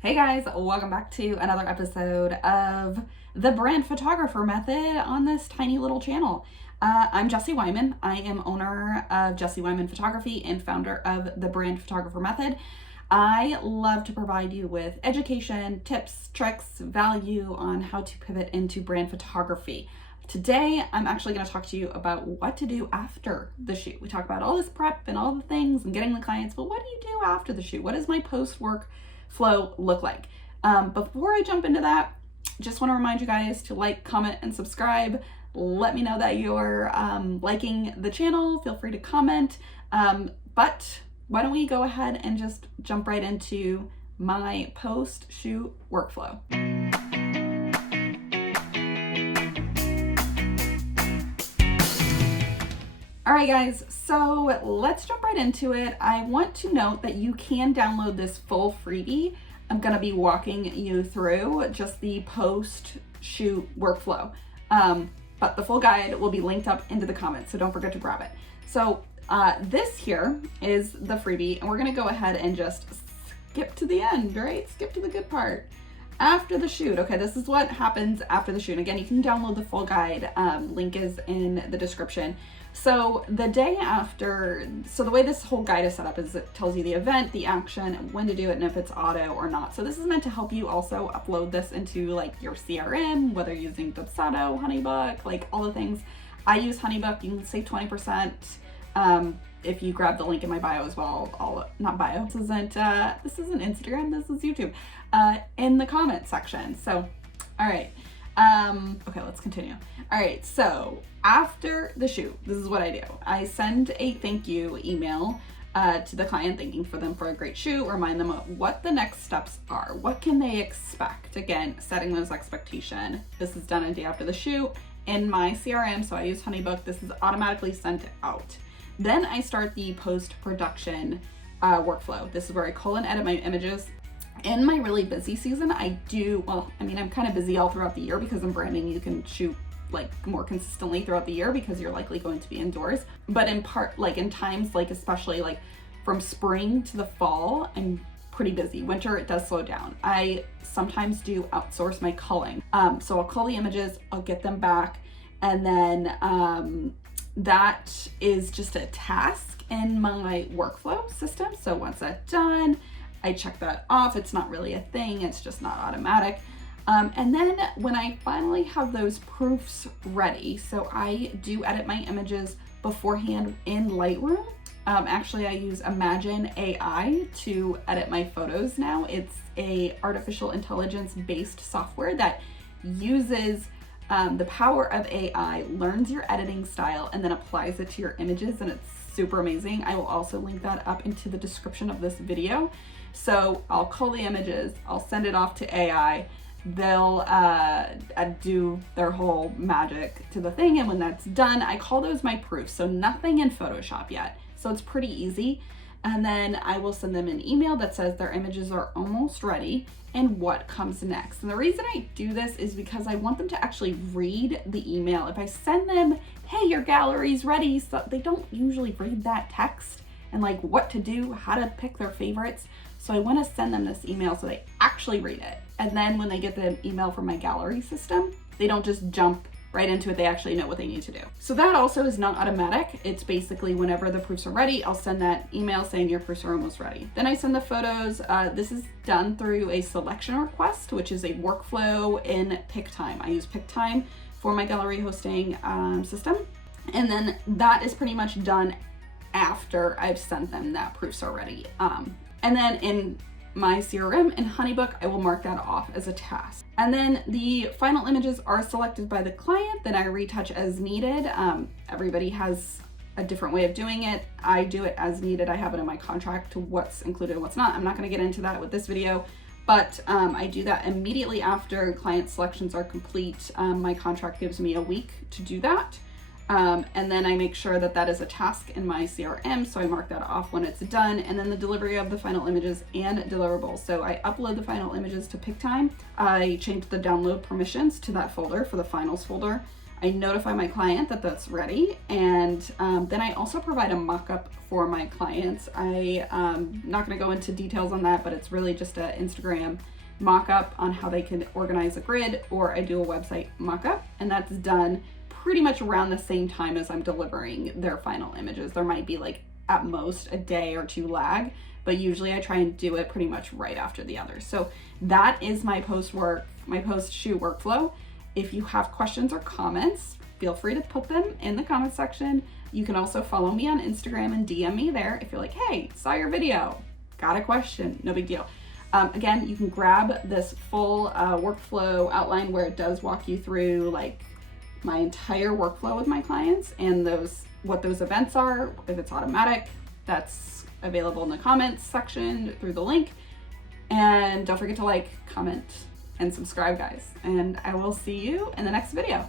Hey guys, welcome back to another episode of the brand photographer method on this tiny little channel. I'm Jessie Wyman. I am owner of Jessie Wyman Photography and founder of the brand photographer method. I love to provide you with education, tips, tricks, value on how to pivot into brand photography. Today, I'm actually going to talk to you about what to do after the shoot. We talk about all this prep and all the things and getting the clients, but what do you do after the shoot? What does my post-work flow look like? Before I jump into that, just want to remind you guys to like, comment, and subscribe. Let me know that you're liking the channel. Feel free to comment. But why don't we go ahead and just jump right into my post-shoot workflow. All right, guys, so let's jump right into it. I want to note that you can download this full freebie. I'm going to be walking you through just the post-shoot workflow. But the full guide will be linked up into the comments, so don't forget to grab it. So this here is the freebie, and we're going to go ahead and just skip to the end, right? Skip to the good part. After the shoot, okay, this is what happens after the shoot. And again, you can download the full guide. Link is in the description. So the day after, so the way this whole guide is set up is it tells you the event, the action, when to do it, and if it's auto or not. So this is meant to help you also upload this into like your CRM, whether you're using Dubsado, Honeybook, like all the things. I use Honeybook. You can save 20%. If you grab the link in my bio as well, not bio, this isn't Instagram, this is YouTube, in the comment section. So, all right. Okay, let's continue. All right, so after the shoot, this is what I do. I send a thank you email to the client, thanking for them for a great shoot, remind them of what the next steps are. What can they expect? Again, setting those expectations. This is done a day after the shoot in my CRM, so I use Honeybook. This is automatically sent out. Then I start the post-production workflow. This is where I cull and edit my images. In my really busy season, I'm kind of busy all throughout the year because in branding, you can shoot like more consistently throughout the year because you're likely going to be indoors. But in part, like in times, like especially like from spring to the fall, I'm pretty busy. Winter, it does slow down. I sometimes do outsource my culling. So I'll cull the images, I'll get them back, and then that is just a task in my workflow system. So once that's done, I check that off. It's not really a thing, it's just not automatic. And then when I finally have those proofs ready, so I do edit my images beforehand in Lightroom. Actually, I use Imagine AI to edit my photos now. It's a artificial intelligence based software that uses the power of AI, learns your editing style, and then applies it to your images, and it's super amazing. I will also link that up into the description of this video. So I'll cull the images, I'll send it off to AI, they'll do their whole magic to the thing, and when that's done, I call those my proofs. So nothing in Photoshop yet, so it's pretty easy. And then I will send them an email that says their images are almost ready and what comes next. And the reason I do this is because I want them to actually read the email. If I send them, hey, your gallery's ready, so they don't usually read that text and like what to do, how to pick their favorites. So I want to send them this email so they actually read it. And then when they get the email from my gallery system, they don't just jump right into it, they actually know what they need to do. So that also is not automatic. It's basically whenever the proofs are ready, I'll send that email saying your proofs are almost ready. Then I send the photos. This is done through a selection request, which is a workflow in Pic-Time. I use Pic-Time for my gallery hosting system. And then that is pretty much done after I've sent them that proofs are ready. And then in my CRM and Honeybook, I will mark that off as a task. And then the final images are selected by the client, then I retouch as needed. Everybody has a different way of doing it. I do it as needed. I have it in my contract to what's included and what's not. I'm not gonna get into that with this video, but I do that immediately after client selections are complete. My contract gives me a week to do that. And then I make sure that that is a task in my CRM, so I mark that off when it's done, and then the delivery of the final images and deliverables. So I upload the final images to Pic-Time. I change the download permissions to that folder for the finals folder. I notify my client that that's ready, and then I also provide a mock-up for my clients. I'm not going to go into details on that, but it's really just an Instagram mock-up on how they can organize a grid, or I do a website mock-up, and that's done pretty much around the same time as I'm delivering their final images. There might be like at most a day or two lag, but usually I try and do it pretty much right after the others. So that is my post-shoot workflow. If you have questions or comments, feel free to put them in the comment section. You can also follow me on Instagram and DM me there if you're like, hey, saw your video, got a question, no big deal. Again, you can grab this full workflow outline where it does walk you through like my entire workflow with my clients and what those events are. If it's automatic, that's available in the comments section through the link. And don't forget to like, comment, and subscribe, guys. And I will see you in the next video.